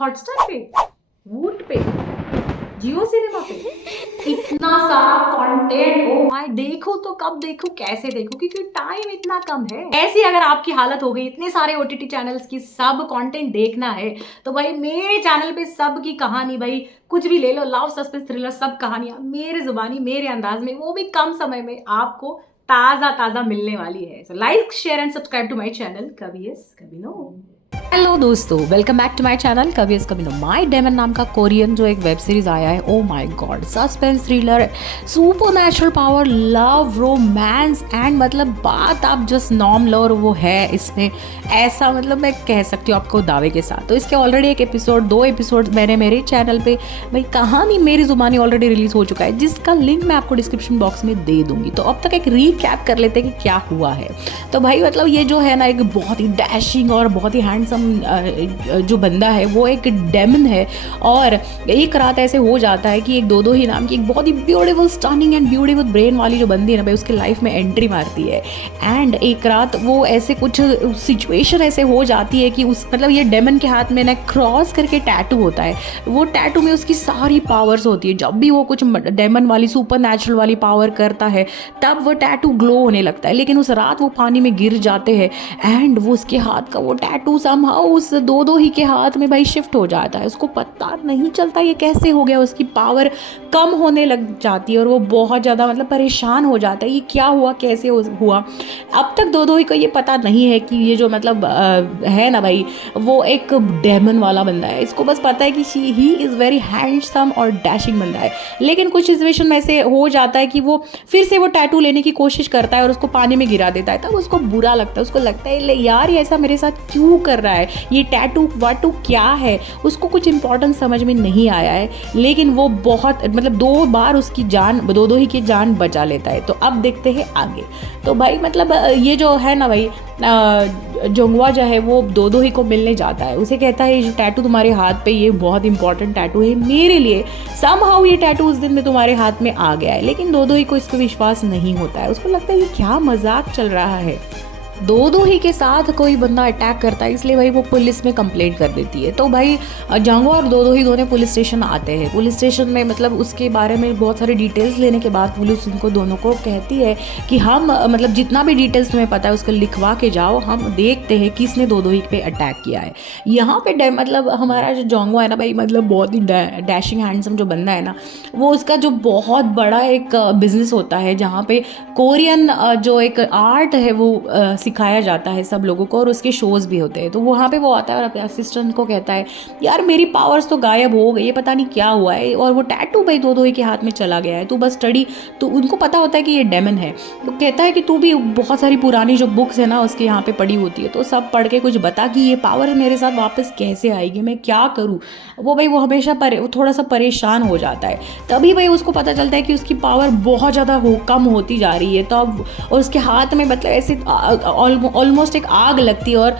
Hotstar पे, वूट पे, जियो सिनेमा पे इतना सारा कंटेंट। ओ माय, देखूं तो कब देखूं, कैसे देखूं, क्योंकि टाइम इतना कम है। ऐसी अगर आपकी हालत हो गई, इतने सारे ओटीटी चैनल्स की सब कंटेंट देखना है, तो भाई मेरे चैनल पे सब की कहानी, भाई कुछ भी ले लो, लव सस्पेंस थ्रिलर, सब कहानियां मेरे जुबानी मेरे अंदाज में, वो भी कम समय में आपको ताजा ताजा मिलने वाली है। So like share and subscribe to my channel कभी यस कभी नो। हेलो दोस्तों, welcome back to my channel कभी यस कभी नो। माय डेमन नाम का कोरियन जो एक वेब सीरीज आया है, oh my god, suspense thriller, supernatural power, love, romance and मतलब बात आप जस्ट नॉर्म लो, और वो है इसमें ऐसा, मतलब मैं कह सकती हूँ आपको दावे के साथ। तो इसके ऑलरेडी एक एपिसोड, 2 एपिसोड मैंने मेरे चैनल पे, भाई कहानी मेरी जुबानी ऑलरेडी रिलीज हो चुका है, जिसका लिंक मैं आपको डिस्क्रिप्शन बॉक्स में दे दूंगी। तो अब तक एक रीकैप कर लेते हैं कि क्या हुआ है। तो भाई मतलब ये जो है ना, एक बहुत ही डैशिंग और बहुत ही हैंडसम जो बंदा है, वो एक डेमन है। और एक रात ऐसे हो जाता है कि एक दो ही नाम की एक बहुत ही beautiful, stunning and beautiful brain वाली जो बंदी है ना भाई, उसके लाइफ में एंट्री मारती है। एंड एक रात वो ऐसे कुछ सिचुएशन ऐसे हो जाती है कि उस मतलब ये डेमन के हाथ में ना क्रॉस करके टैटू होता है। वो टैटू में उसकी सारी पावर्स होती है। जब भी वो कुछ डेमन वाली, सुपर नेचुरल वाली पावर करता है, तब वो टैटू ग्लो होने लगता है। लेकिन उस रात वो पानी में गिर जाते हैं एंड वो उसके हाथ का वो टैटू समहाउ उस दो ही के हाथ में भाई शिफ्ट हो जाता है। उसको पता नहीं चलता ये कैसे हो गया। उसकी पावर कम होने लग जाती है और वो बहुत ज़्यादा मतलब परेशान हो जाता है, ये क्या हुआ, कैसे हुआ। अब तक दो ही को ये पता नहीं है कि ये जो मतलब है ना भाई, वो एक डेमन वाला बंदा है। इसको बस पता है कि ही इज़ वेरी हैंडसम और डैशिंग बंदा है। लेकिन कुछ सिचुएशन में ऐसे हो जाता है कि वो फिर से वो टैटू लेने की कोशिश करता है और उसको पानी में गिरा देता है। तब उसको बुरा लगता है, उसको लगता है ले यार, ये ऐसा मेरे साथ क्यों कर रहा है, ये टैटू वाटू क्या है। उसको कुछ इंपॉर्टेंट समझ में नहीं आया है, लेकिन वो बहुत मतलब 2 बार उसकी जान, दो ही की जान बचा लेता है। तो अब देखते हैं आगे। तो भाई मतलब ये जो है ना भाई, जोंगवा जो है वो दो ही को मिलने जाता है। उसे कहता है ये जो टैटू तुम्हारे हाथ पे, ये बहुत इंपॉर्टेंट टैटू है मेरे लिए। समहाउ ये टैटू उस दिन में तुम्हारे हाथ में आ गया है। लेकिन दो ही को इस पर विश्वास नहीं होता है। उसको लगता है ये क्या मजाक चल रहा है। दो ही के साथ कोई बंदा अटैक करता है, इसलिए भाई वो पुलिस में कंप्लेंट कर देती है। तो भाई जांगो और दो ही दोनों पुलिस स्टेशन आते हैं। पुलिस स्टेशन में मतलब उसके बारे में बहुत सारी डिटेल्स लेने के बाद पुलिस उनको दोनों को कहती है कि हम मतलब जितना भी डिटेल्स तुम्हें पता है उसको लिखवा के जाओ, हम देखते हैं किसने दो ही पे अटैक किया है। यहाँ पे मतलब हमारा जो जोंगो है ना भाई, मतलब बहुत ही डैशिंग हैंडसम जो बंदा है ना, वो उसका जो बहुत बड़ा एक बिजनेस होता है, जहाँ पे कोरियन जो एक आर्ट है वो सिखाया जाता है सब लोगों को, और उसके शोज़ भी होते हैं। तो वहाँ पे वो आता है और अपने असिस्टेंट को कहता है यार मेरी पावर्स तो गायब हो गई है, पता नहीं क्या हुआ है, और वो टैटू भाई दो ही के हाथ में चला गया है, तू बस स्टडी। तो उनको पता होता है कि ये डेमन है। तो कहता है कि तू भी बहुत सारी पुरानी जो बुक्स है ना उसके यहाँ पे पढ़ी होती है, तो सब पढ़ के कुछ बता कि ये पावर मेरे साथ वापस कैसे आएगी, मैं क्या करूँ। वो हमेशा थोड़ा सा परेशान हो जाता है। तभी भाई उसको पता चलता है कि उसकी पावर बहुत ज़्यादा कम होती जा रही है। तो अब उसके हाथ में मतलब ऐसे ऑलमोस्ट एक आग लगती है, और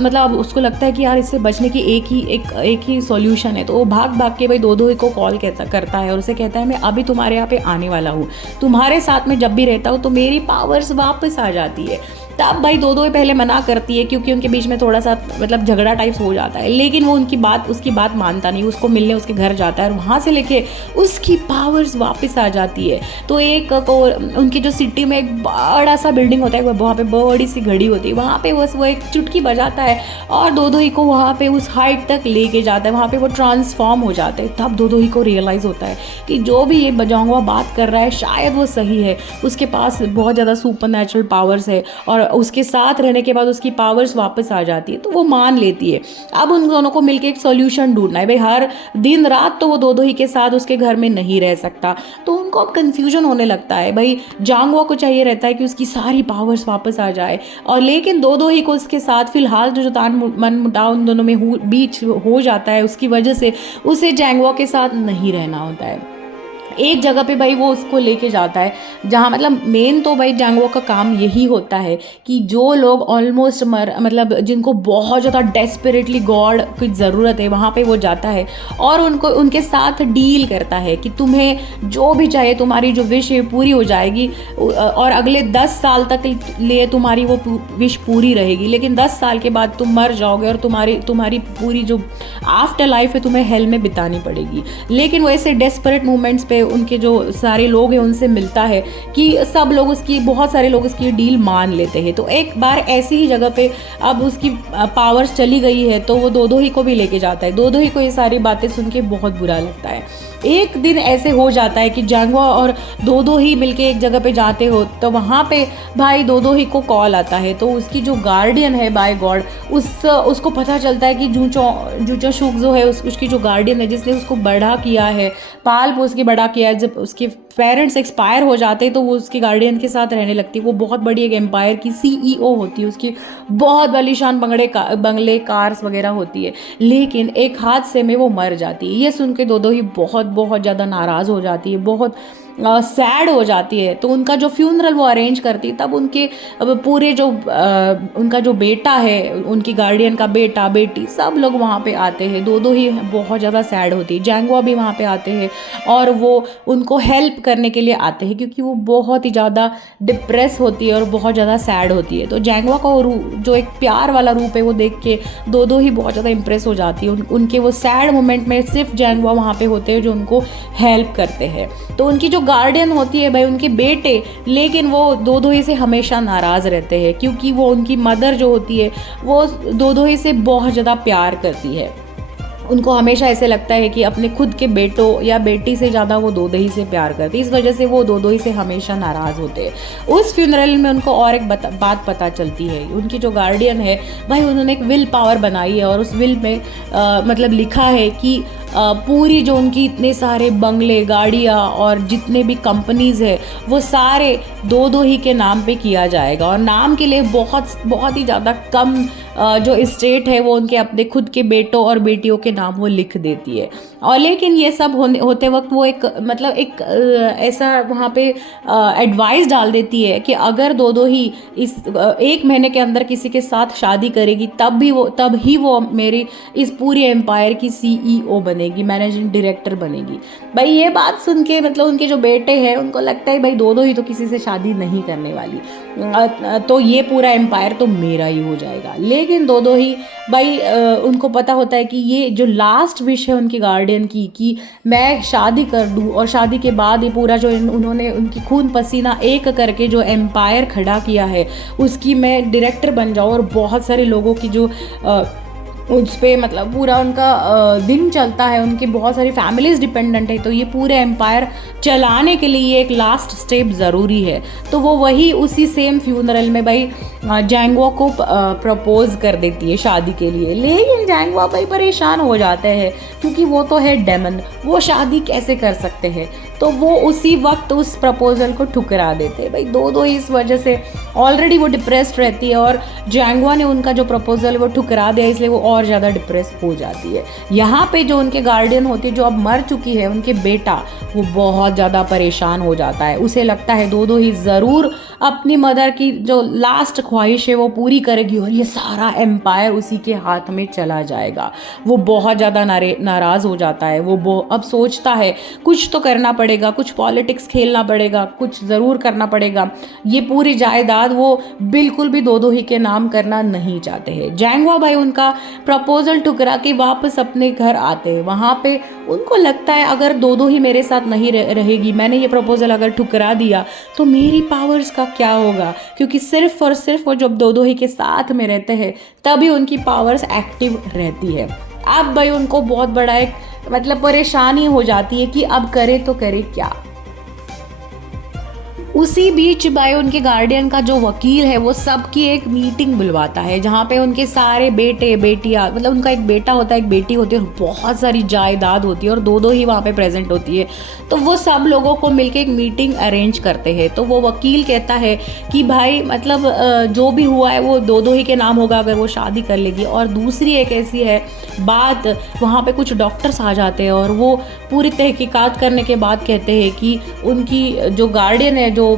मतलब उसको लगता है कि यार इससे बचने की एक ही सॉल्यूशन है। तो वो भाग के भाई दो ही को कॉल करता है और उसे कहता है मैं अभी तुम्हारे यहाँ पे आने वाला हूँ, तुम्हारे साथ में जब भी रहता हूँ तो मेरी पावर्स वापस आ जाती है। तब भाई दो ही पहले मना करती है, क्योंकि उनके बीच में थोड़ा सा मतलब झगड़ा टाइप्स हो जाता है। लेकिन वो उसकी बात मानता नहीं, उसको मिलने उसके घर जाता है और वहाँ से लेके उसकी पावर्स वापस आ जाती है। तो एक उनकी जो सिटी में एक बड़ा सा बिल्डिंग होता है, वहाँ पे बड़ी सी घड़ी होती है, वहाँ पे बस वो एक चुटकी बजाता है और दो ही को वहाँ पे उस हाइट तक लेके जाता है। वहाँ पे वो ट्रांसफॉर्म हो जाता है। तब दो ही को रियलाइज़ होता है कि जो भी ये बजाऊंगा बात कर रहा है शायद वो सही है, उसके पास बहुत ज़्यादा सुपर नेचुरल पावर्स है, और उसके साथ रहने के बाद उसकी पावर्स वापस आ जाती है। तो वो मान लेती है। अब उन दोनों को मिलकर एक सॉल्यूशन ढूंढना है भाई। हर दिन रात तो वो दो ही के साथ उसके घर में नहीं रह सकता। तो उनको अब कंफ्यूजन होने लगता है भाई। जांगवा को चाहिए रहता है कि उसकी सारी पावर्स वापस आ जाए, और लेकिन दो ही को उसके साथ फिलहाल जो मन मुटाव उन दोनों में बीच हो जाता है, उसकी वजह से उसे जैंगवा के साथ नहीं रहना होता है। एक जगह पे भाई वो उसको लेके जाता है जहाँ मतलब मेन तो भाई जैंगो का काम यही होता है कि जो लोग ऑलमोस्ट मतलब जिनको बहुत ज़्यादा डेस्परेटली गॉड की ज़रूरत है वहाँ पे वो जाता है और उनको उनके साथ डील करता है कि तुम्हें जो भी चाहिए, तुम्हारी जो विश है पूरी हो जाएगी और अगले 10 साल तक लिए तुम्हारी वो विश पूरी रहेगी, लेकिन 10 साल के बाद तुम मर जाओगे और तुम्हारी पूरी जो आफ्टर लाइफ है तुम्हें हेल में बितानी पड़ेगी। लेकिन वो ऐसे डेस्परेट मोमेंट्स पे उनके जो सारे लोग हैं उनसे मिलता है कि सब लोग उसकी, बहुत सारे लोग उसकी डील मान लेते हैं। तो एक बार ऐसी ही जगह पे अब उसकी पावर्स चली गई है तो वो दोदो ही को भी लेके जाता है। दोदो ही को ये सारी बातें सुन के बहुत बुरा लगता है। एक दिन ऐसे हो जाता है कि जैंगो और दोदो ही मिलके एक जगह पे जाते हो तो वहाँ पे भाई दोदो ही को कॉल आता है। तो उसकी जो गार्डियन है बाय गॉड उसको पता चलता है कि जूचो शुक्जो है उसकी जो गार्डियन है, जिसने उसको बड़ा किया है, पाल पोस के बड़ा किया है। जब उसके पेरेंट्स एक्सपायर हो जाते हैं तो वो उसके गार्डियन के साथ रहने लगती है। वो बहुत बड़ी एक एम्पायर की CEO होती है, उसकी बहुत वालीशान बंगले कार्स वगैरह होती है, लेकिन एक हादसे में वो मर जाती है। ये सुन के दोदो ही बहुत बहुत ज़्यादा नाराज़ हो जाती है, बहुत सैड हो जाती है। तो उनका जो फ्यूनरल वो अरेंज करती है तब उनके पूरे जो उनका जो बेटा है, उनकी गार्डियन का बेटा बेटी सब लोग वहाँ पे आते हैं। दोदो ही बहुत ज़्यादा सैड होती है, जैंगवा भी वहाँ पे आते हैं और वो उनको हेल्प करने के लिए आते हैं क्योंकि वो बहुत ही ज़्यादा डिप्रेस होती है और बहुत ज़्यादा सैड होती है। तो जैंगवा का जो एक प्यार वाला रूप है वो देख के दोदो ही बहुत ज़्यादा इम्प्रेस हो जाती है। उनके वो सैड मोमेंट में सिर्फ जैंगवा वहाँ पे होते हैं जो उनको हेल्प करते हैं। तो उनकी जो गार्डियन होती है भाई उनके बेटे, लेकिन वो दोदो ही से हमेशा नाराज़ रहते हैं क्योंकि वो उनकी मदर जो होती है वो दोदो ही से बहुत ज़्यादा प्यार करती है। उनको हमेशा ऐसे लगता है कि अपने खुद के बेटों या बेटी से ज़्यादा वो दोदोही से प्यार करती है, इस वजह से वो दोदोही से हमेशा नाराज़ होते हैं। उस फ्यूनरल में उनको और एक बात पता चलती है। उनकी जो गार्डियन है भाई उन्होंने एक विल पावर बनाई है और उस विल में मतलब लिखा है कि पूरी जो उनकी इतने सारे बंगले, गाड़ियाँ और जितने भी कंपनीज़ है वो सारे दोदोही के नाम पे किया जाएगा और नाम के लिए बहुत ही ज़्यादा कम जो स्टेट है वो उनके अपने खुद के बेटों और बेटियों के नाम वो लिख देती है। और लेकिन ये सब होते वक्त वो एक मतलब एक ऐसा वहाँ पे एडवाइस डाल देती है कि अगर दोदो ही इस 1 महीने के अंदर किसी के साथ शादी करेगी तब ही वो मेरी इस पूरी एम्पायर की CEO बनेगी, मैनेजिंग डायरेक्टर बनेगी। भाई ये बात सुन के मतलब उनके जो बेटे हैं उनको लगता है भाई दोदो ही तो किसी से शादी नहीं करने वाली, तो ये पूरा एम्पायर तो मेरा ही हो जाएगा। लेकिन दोदो ही भाई उनको पता होता है कि ये जो लास्ट विश है उनकी गार्डियन की कि मैं शादी कर दूँ और शादी के बाद ये पूरा जो उन्होंने उनकी खून पसीना एक करके जो एम्पायर खड़ा किया है उसकी मैं डायरेक्टर बन जाऊँ और बहुत सारे लोगों की जो उस पर मतलब पूरा उनका दिन चलता है, उनकी बहुत सारी फैमिलीज डिपेंडेंट है। तो ये पूरे एम्पायर चलाने के लिए ये एक लास्ट स्टेप ज़रूरी है। तो वो वही उसी सेम फ्यूनरल में भाई जैंगवा को प्रपोज कर देती है शादी के लिए। लेकिन जैंगवा भाई परेशान हो जाते हैं क्योंकि वो तो है डेमन, वो शादी कैसे कर सकते हैं। तो वो उसी वक्त उस प्रपोजल को ठुकरा देते हैं। भाई दो इस वजह से ऑलरेडी वो डिप्रेस्ड रहती है और जैंगवा ने उनका जो प्रपोजल वो ठुकरा दिया, इसलिए वो और ज़्यादा डिप्रेस हो जाती है। यहाँ पे जो उनके गार्डियन होती है जो अब मर चुकी है, उनके बेटा, वो बहुत ज़्यादा परेशान हो जाता है। उसे लगता है दो ही ज़रूर अपनी मदर की जो लास्ट ख्वाहिश है वो पूरी करेगी और ये सारा एम्पायर उसी के हाथ में चला जाएगा। वो बहुत ज़्यादा नाराज़ हो जाता है। वो अब सोचता है कुछ तो करना पड़ेगा, कुछ पॉलिटिक्स खेलना पड़ेगा, कुछ ज़रूर करना पड़ेगा। ये पूरी जायदाद वो बिल्कुल भी दो ही के नाम करना नहीं चाहते हैं। जैंगवा भाई उनका प्रपोजल ठुकरा के वापस अपने घर आते हैं। वहाँ पे उनको लगता है अगर दो ही मेरे साथ नहीं रहेगी, मैंने ये प्रपोजल अगर ठुकरा दिया तो मेरी पावर्स का क्या होगा, क्योंकि सिर्फ और सिर्फ वो जब दो ही के साथ में रहते हैं तभी उनकी पावर्स एक्टिव रहती है। अब भाई उनको बहुत बड़ा एक मतलब परेशानी हो जाती है कि अब करे तो करे क्या। उसी बीच भाई उनके गार्डियन का जो वकील है वो सबकी एक मीटिंग बुलवाता है, जहाँ पे उनके सारे बेटे बेटियाँ, मतलब उनका एक बेटा होता है एक बेटी होती है और बहुत सारी जायदाद होती है और दो दो ही वहाँ पे प्रेजेंट होती है। तो वो सब लोगों को मिलके एक मीटिंग अरेंज करते हैं। तो वो वकील कहता है कि भाई मतलब जो भी हुआ है वो दो दो ही के नाम होगा अगर वो शादी कर लेगी। और दूसरी एक ऐसी है बात, वहाँ पे कुछ डॉक्टर्स आ जाते हैं और वो पूरी तहकीकात करने के बाद कहते हैं कि उनकी जो गार्डियन है जो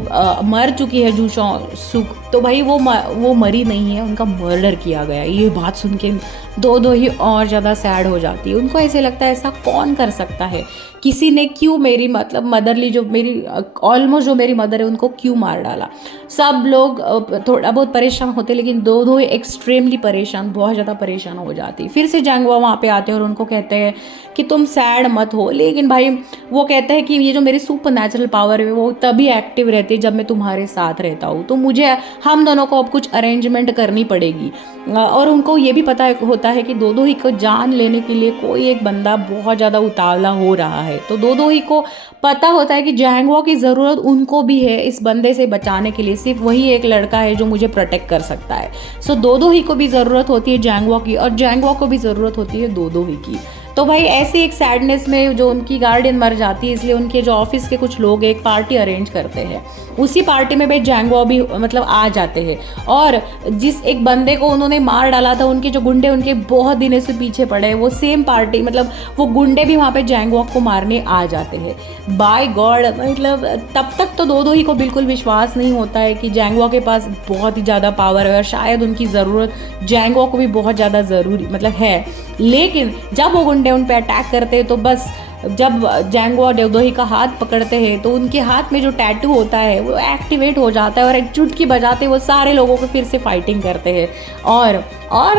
मर चुकी है जू सुक, तो भाई वो मरी नहीं है, उनका मर्डर किया गया। ये बात सुन के दो दो ही और ज़्यादा सैड हो जाती है। उनको ऐसे लगता है ऐसा कौन कर सकता है, किसी ने क्यों मेरी मतलब मदरली जो मेरी ऑलमोस्ट जो मेरी मदर है उनको क्यों मार डाला। सब लोग थोड़ा बहुत परेशान होते, लेकिन दो दो एक्सट्रीमली परेशान, बहुत ज़्यादा परेशान हो जाती। फिर से जंगवा वहाँ पे आते हैं और उनको कहते हैं कि तुम सैड मत हो, लेकिन भाई वो कहते हैं कि ये जो मेरी सुपर नेचुरल पावर है वो तभी एक्टिव रहती है जब मैं तुम्हारे साथ रहता हूँ, तो मुझे हम दोनों को अब कुछ अरेंजमेंट करनी पड़ेगी। और उनको ये भी पता होता है कि दो दो ही को जान लेने के लिए कोई एक बंदा बहुत ज़्यादा उतावला हो रहा है। तो दो दो ही को पता होता है कि जैंगवा की ज़रूरत उनको भी है इस बंदे से बचाने के लिए, सिर्फ वही एक लड़का है जो मुझे प्रोटेक्ट कर सकता है। सो दो दो ही को भी ज़रूरत होती है जैंगवा की और जैंगवा को भी ज़रूरत होती है दो दो ही की। तो भाई ऐसी एक सैडनेस में जो उनकी गार्डियन मर जाती है, इसलिए उनके जो ऑफिस के कुछ लोग एक पार्टी अरेंज करते हैं। उसी पार्टी में भाई जैंगवा भी मतलब आ जाते हैं और जिस एक बंदे को उन्होंने मार डाला था उनके जो गुंडे उनके बहुत दिनों से पीछे पड़े हैं, वो सेम पार्टी मतलब वो गुंडे भी वहाँ पे जैंगवा को मारने आ जाते हैं। बाय गॉड, मतलब तब तक तो दो दो ही को बिल्कुल विश्वास नहीं होता है कि जैंगवा के पास बहुत ही ज़्यादा पावर है और शायद उनकी ज़रूरत जैंगवा को भी बहुत ज़्यादा ज़रूरी मतलब है। लेकिन जब वो गुंडे उन पे अटैक करते हैं तो बस जब जैंगवा डेवदोही का हाथ पकड़ते हैं तो उनके हाथ में जो टैटू होता है वो एक्टिवेट हो जाता है और एक चुटकी बजाते वो सारे लोगों को फिर से फाइटिंग करते हैं और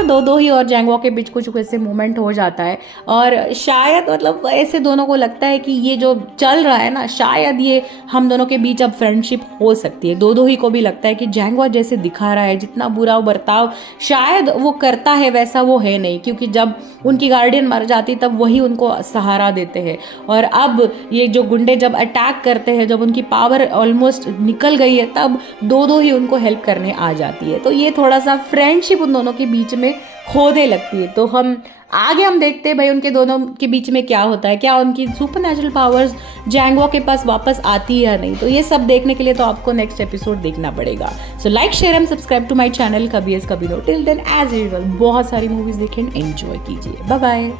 दो दो ही और जैंगवा के बीच कुछ ऐसे मोमेंट हो जाता है। और शायद मतलब ऐसे दोनों को लगता है कि ये जो चल रहा है ना, शायद ये हम दोनों के बीच अब फ्रेंडशिप हो सकती है। दो दो ही को भी लगता है कि जैंगवा जैसे दिखा रहा है जितना बुरा बर्ताव शायद वो करता है वैसा वो है नहीं, क्योंकि जब उनकी गार्डियन मर जाती तब वही उनको सहारा देते हैं। और अब ये जो गुंडे जब अटैक करते हैं, जब उनकी पावर ऑलमोस्ट निकल गई है, तब दो दो ही उनको हेल्प करने आ जाती है। तो ये थोड़ा सा फ्रेंडशिप उन दोनों के बीच में खोने लगती है। तो हम आगे देखते हैं भाई उनके दोनों के बीच में क्या होता है, क्या उनकी सुपर नेचुरल पावर्स जैंगवा के पास वापस आती है या नहीं। तो ये सब देखने के लिए तो आपको नेक्स्ट एपिसोड देखना पड़ेगा। So like share and subscribe to my channel कभी एज कभी no. Till then as usual बहुत सारी मूवीज देखें, एंजॉय कीजिए। Bye bye.